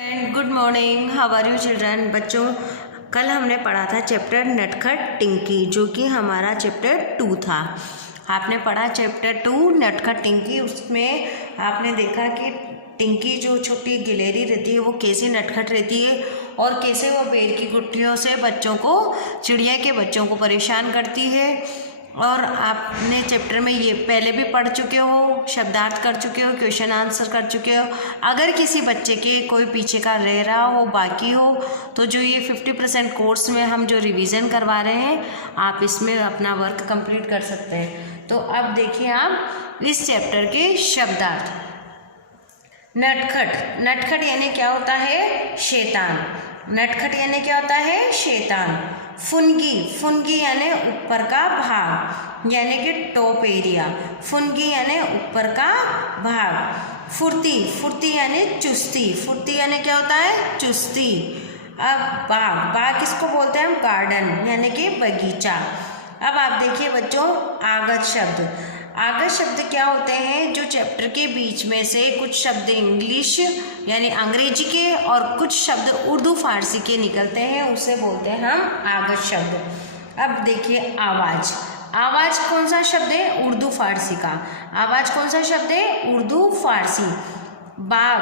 And good morning, how are you children. बच्चों, कल हमने पढ़ा था चैप्टर नटखट टिंकी, जो कि हमारा चैप्टर 2 था। आपने पढ़ा चैप्टर 2 नटखट टिंकी। उसमें आपने देखा कि टिंकी जो छोटी गिलहरी रहती है वो कैसे नटखट रहती है और कैसे वो पेड़ की गुठलियों से बच्चों को, चिड़िया के बच्चों को परेशान करती है। और आपने चैप्टर में ये पहले भी पढ़ चुके हो, शब्दार्थ कर चुके हो, क्वेश्चन आंसर कर चुके हो। अगर किसी बच्चे के कोई पीछे का रह रहा हो, बाकी हो, तो जो ये 50% कोर्स में हम जो रिवीजन करवा रहे हैं, आप इसमें अपना वर्क कंप्लीट कर सकते हैं। तो अब देखिए आप इस चैप्टर के शब्दार्थ। नटखट, नटखट यानी क्या होता है? शैतान। नटखट यानी क्या होता है? शैतान। फुनगी, फुनगी यानी ऊपर का भाग, यानी कि टॉप एरिया। फुनगी यानी ऊपर का भाग। फुर्ती, फुर्ती यानी चुस्ती। फुर्ती यानी क्या होता है? चुस्ती। अब बाग, बाग किसको बोलते हैं हम? गार्डन यानी कि बगीचा। अब आप देखिए बच्चों, आगत शब्द। आगत शब्द क्या होते हैं? जो चैप्टर के बीच में से कुछ शब्द इंग्लिश यानी अंग्रेजी के और कुछ शब्द उर्दू फारसी के निकलते हैं, उसे बोलते हैं हम आगत शब्द। अब देखिए आवाज़। आवाज़ कौन सा शब्द है? उर्दू फारसी का। आवाज़ कौन सा शब्द है? उर्दू फारसी। बाग,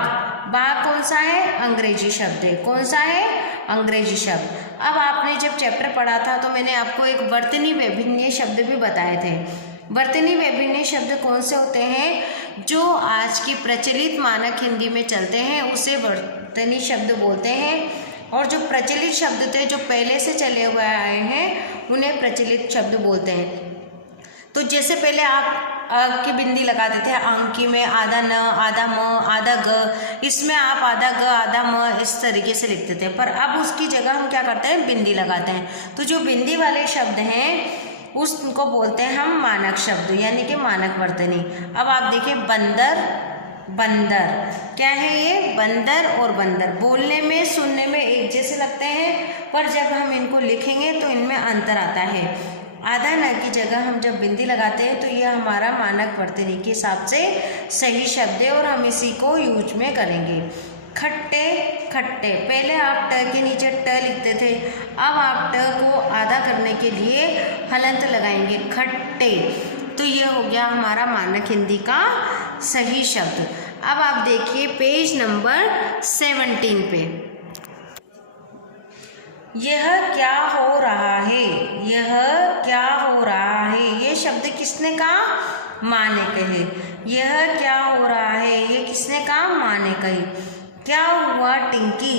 बाग कौन सा है? अंग्रेजी शब्द है। कौन सा है? अंग्रेजी शब्द। अब आपने जब चैप्टर पढ़ा था तो मैंने आपको एक वर्तनी वैभिन्य शब्द भी बताए थे। वर्तनी वैभिन्य शब्द कौन से होते हैं? जो आज की प्रचलित मानक हिंदी में चलते हैं उसे वर्तनी शब्द बोलते हैं, और जो प्रचलित शब्द थे, जो पहले से चले हुए आए हैं, उन्हें प्रचलित शब्द बोलते हैं। तो जैसे पहले आप की बिंदी लगाते थे अंकी में, आधा न, आधा म, आधा ग, इसमें आप आधा ग आधा म इस तरीके से लिखते थे, पर अब उसकी जगह हम क्या करते हैं? बिंदी लगाते हैं। तो जो बिंदी वाले शब्द हैं उसको बोलते हैं हम मानक शब्द, यानी कि मानक वर्तनी। अब आप देखिए बंदर, बंदर क्या है ये? बंदर और बंदर बोलने में, सुनने में एक जैसे लगते हैं, पर जब हम इनको लिखेंगे तो इनमें अंतर आता है। आधा न की जगह हम जब बिंदी लगाते हैं तो ये हमारा मानक वर्तनी के हिसाब से सही शब्द है और हम इसी को यूज में करेंगे। खट्टे, खट्टे, पहले आप ट के नीचे ट लिखते थे, अब आप ट को आधा करने के लिए हलंत लगाएंगे, खट्टे। तो ये हो गया हमारा मानक हिंदी का सही शब्द। अब आप देखिए पेज नंबर 17 पे। यह क्या हो रहा है? यह क्या हो रहा है? ये शब्द किसने कहा? माँ ने कहे। यह क्या हो रहा है? ये किसने कहा? माँ ने कही। क्या हुआ टिंकी?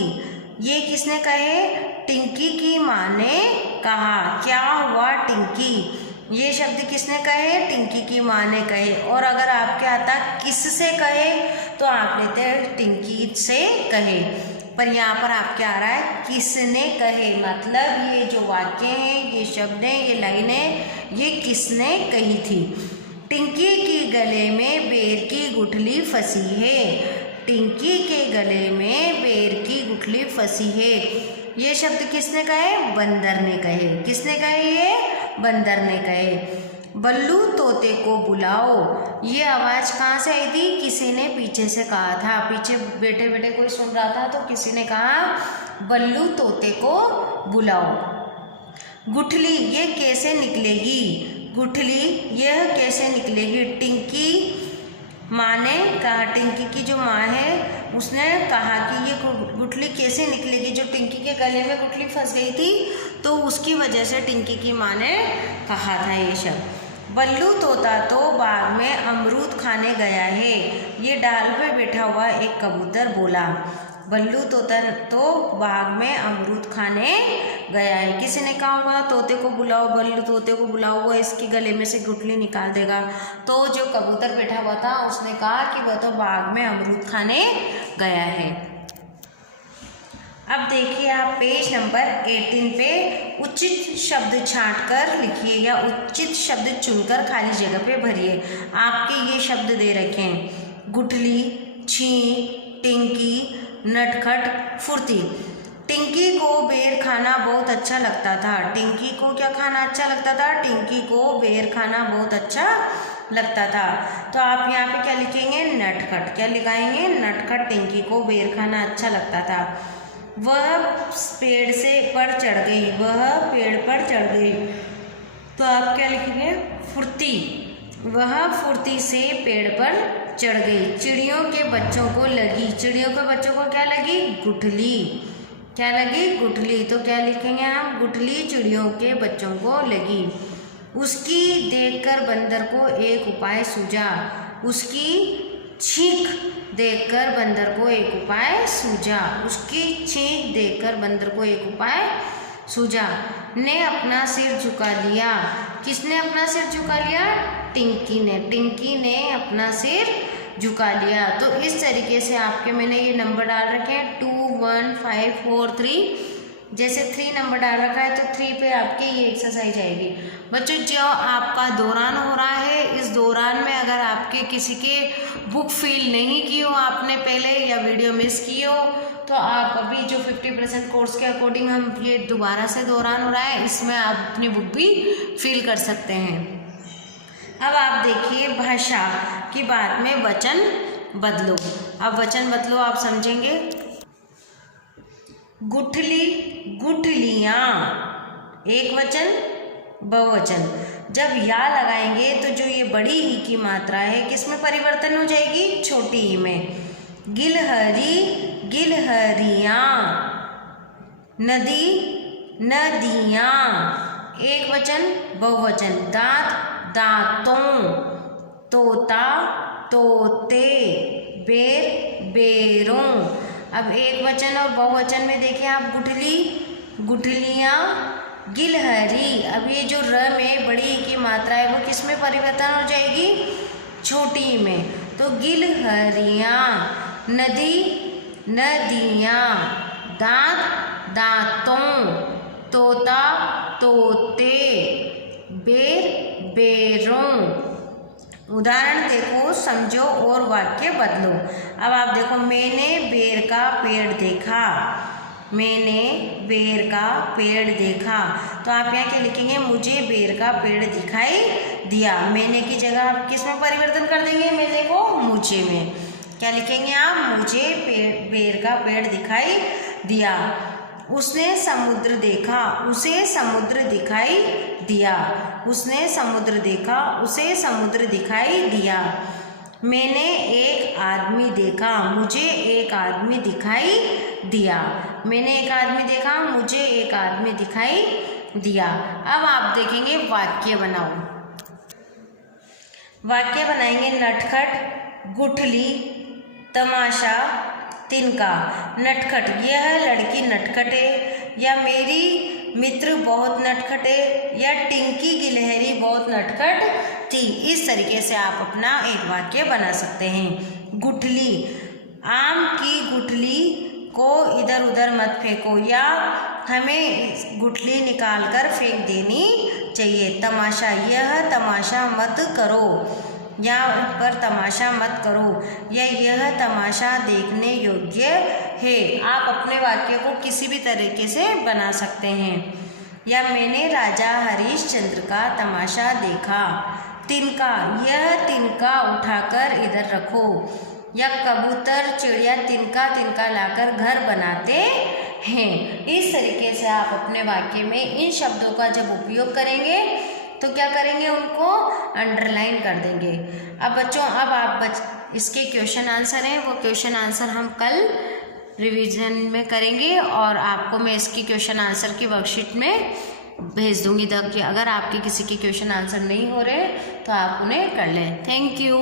ये किसने कहे? टिंकी की माँ ने कहा। क्या हुआ टिंकी? ये शब्द किसने कहे? टिंकी की माँ ने कहे। और अगर आपके आता किससे कहे तो आप लेते हैं टिंकी से कहे, पर यहाँ पर आपके आ रहा है किसने कहे। मतलब ये जो वाक्य हैं, ये शब्द हैं, ये लाइनें, ये किसने कही थी? टिंकी के गले में बेर की गुठली फंसी है। टिंकी के गले में बेर की गुठली फंसी है। ये शब्द किसने कहे? बंदर ने कहे। किसने कहे? ये बंदर ने कहे। बल्लू तोते को बुलाओ, ये आवाज़ कहाँ से आई थी? किसी ने पीछे से कहा था। पीछे बैठे बैठे कोई सुन रहा था तो किसी ने कहा बल्लू तोते को बुलाओ। गुठली, ये कैसे निकलेगी? गुठली यह कैसे निकलेगी? टिंकी माँ ने कहा, टिंकी की जो माँ है उसने कहा कि ये गुठली कैसे निकलेगी? जो टिंकी के गले में गुठली फंस गई थी तो उसकी वजह से टिंकी की माँ ने कहा था ये शब्द। बल्लू तोता तो बाग में अमरूद खाने गया है, ये डाल पे बैठा हुआ एक कबूतर बोला। बल्लू तोता तो बाग में अमरूद खाने गया है। किसी ने कहा होगा तोते को बुलाओ, बल्लू तोते को बुलाओ, वो इसके गले में से गुठली निकाल देगा। तो जो कबूतर बैठा हुआ था उसने कहा कि वह तो बाग में अमरूद खाने गया है। अब देखिए आप पेज नंबर 18 पे उचित शब्द छांट कर लिखिए या उचित शब्द चुनकर खाली जगह पे भरिए। आपके ये शब्द दे रखे हैं, गुठली, छीं, टिंकी, नटखट, फुर्ती। टिंकी को बेर खाना बहुत अच्छा लगता था। टिंकी को क्या खाना अच्छा लगता था? टिंकी को बेर खाना बहुत अच्छा लगता था। तो आप यहाँ पे क्या लिखेंगे, नटखट। क्या लिखाएंगे, नटखट टिंकी को बेर खाना अच्छा लगता था। वह पेड़ से पर चढ़ गई, वह पेड़ पर चढ़ गई। तो आप क्या लिखेंगे, फुर्ती। वह फुर्ती से पेड़ पर चढ़ गई। चिड़ियों के बच्चों को लगी, चिड़ियों के बच्चों को क्या लगी, गुठली। क्या लगी, गुठली। तो क्या लिखेंगे हम, गुठली चिड़ियों के बच्चों को लगी। उसकी देखकर बंदर को एक उपाय सूझा, उसकी छींक देखकर बंदर को एक उपाय सूझा, उसकी छींक देखकर बंदर को एक उपाय सूझा। ने अपना सिर झुका लिया, किसने अपना सिर झुका लिया, टिंकी ने। टिंकी ने अपना सिर झुका लिया। तो इस तरीके से आपके मैंने ये नंबर डाल रखे हैं 2 1 5 4 3। जैसे 3 नंबर डाल रखा है तो 3 पे आपके ये एक्सरसाइज आएगी। बच्चों जो आपका दौरान हो रहा है, इस दौरान में अगर आपके किसी के बुक फिल नहीं की हो आपने पहले, या वीडियो मिस की हो, तो आप अभी जो 50% कोर्स के अकॉर्डिंग हम ये दोबारा से दौरान हो रहा है, इसमें आप अपनी बुक भी फिल कर सकते हैं। अब आप देखिए भाषा की बात में वचन बदलो। अब वचन बदलो आप समझेंगे। गुठली, गुठलियाँ, एक वचन, बहुवचन। जब या लगाएंगे तो जो ये बड़ी ई की मात्रा है किसमें परिवर्तन हो जाएगी, छोटी ई में। गिलहरी, गिलहरियाँ। नदी, नदियाँ, एक वचन, बहुवचन। दांत, दांतों। तोता, तोते। बेर, बेरों। अब एक वचन और बहुवचन में देखिए आप, गुठली, गुठलियाँ, गिलहरी। अब ये जो र में बड़ी की मात्रा है वो किस में परिवर्तन हो जाएगी, छोटी में। तो गिलहरियाँ। नदी, नदियाँ। दांत, दांतों। तोता, तोते। बेर, बेरों। उदाहरण देखो, समझो और वाक्य बदलो। अब आप देखो, मैंने बेर का पेड़ देखा, मैंने बेर का पेड़ देखा। तो आप यहाँ क्या लिखेंगे, मुझे बेर का पेड़ दिखाई दिया। मैंने की जगह आप किस में परिवर्तन कर देंगे, मैंने को मुझे में। क्या लिखेंगे आप, मुझे बेर का पेड़ दिखाई दिया। उसने समुद्र देखा, उसे समुद्र दिखाई दिया। उसने समुद्र देखा, उसे समुद्र दिखाई दिया। मैंने एक आदमी देखा, मुझे एक आदमी दिखाई दिया। मैंने एक आदमी देखा, मुझे एक आदमी दिखाई दिया। अब आप देखेंगे वाक्य बनाओ। वाक्य बनाएंगे, नटखट, गुठली, तमाशा, तिनका। नटखट, यह लड़की नटखट है, या मेरी मित्र बहुत नटखट है, या टिंकी गिलहरी बहुत नटखट थी। इस तरीके से आप अपना एक वाक्य बना सकते हैं। गुठली, आम की गुठली को इधर उधर मत फेंको, या हमें गुठली निकाल कर फेंक देनी चाहिए। तमाशा, यह तमाशा मत करो, यहाँ पर तमाशा मत करो, या यह तमाशा देखने योग्य है। आप अपने वाक्य को किसी भी तरीके से बना सकते हैं। या मैंने राजा हरिश्चंद्र का तमाशा देखा। तिनका, यह तिनका उठाकर इधर रखो, या कबूतर चिड़िया तिनका तिनका लाकर घर बनाते हैं। इस तरीके से आप अपने वाक्य में इन शब्दों का जब उपयोग करेंगे तो क्या करेंगे, उनको अंडरलाइन कर देंगे। अब बच्चों, अब आप इसके क्वेश्चन आंसर हैं, वो क्वेश्चन आंसर हम कल रिवीजन में करेंगे, और आपको मैं इसकी क्वेश्चन आंसर की वर्कशीट में भेज दूंगी, ताकि अगर आपके किसी के क्वेश्चन आंसर नहीं हो रहे तो आप उन्हें कर लें। Thank you.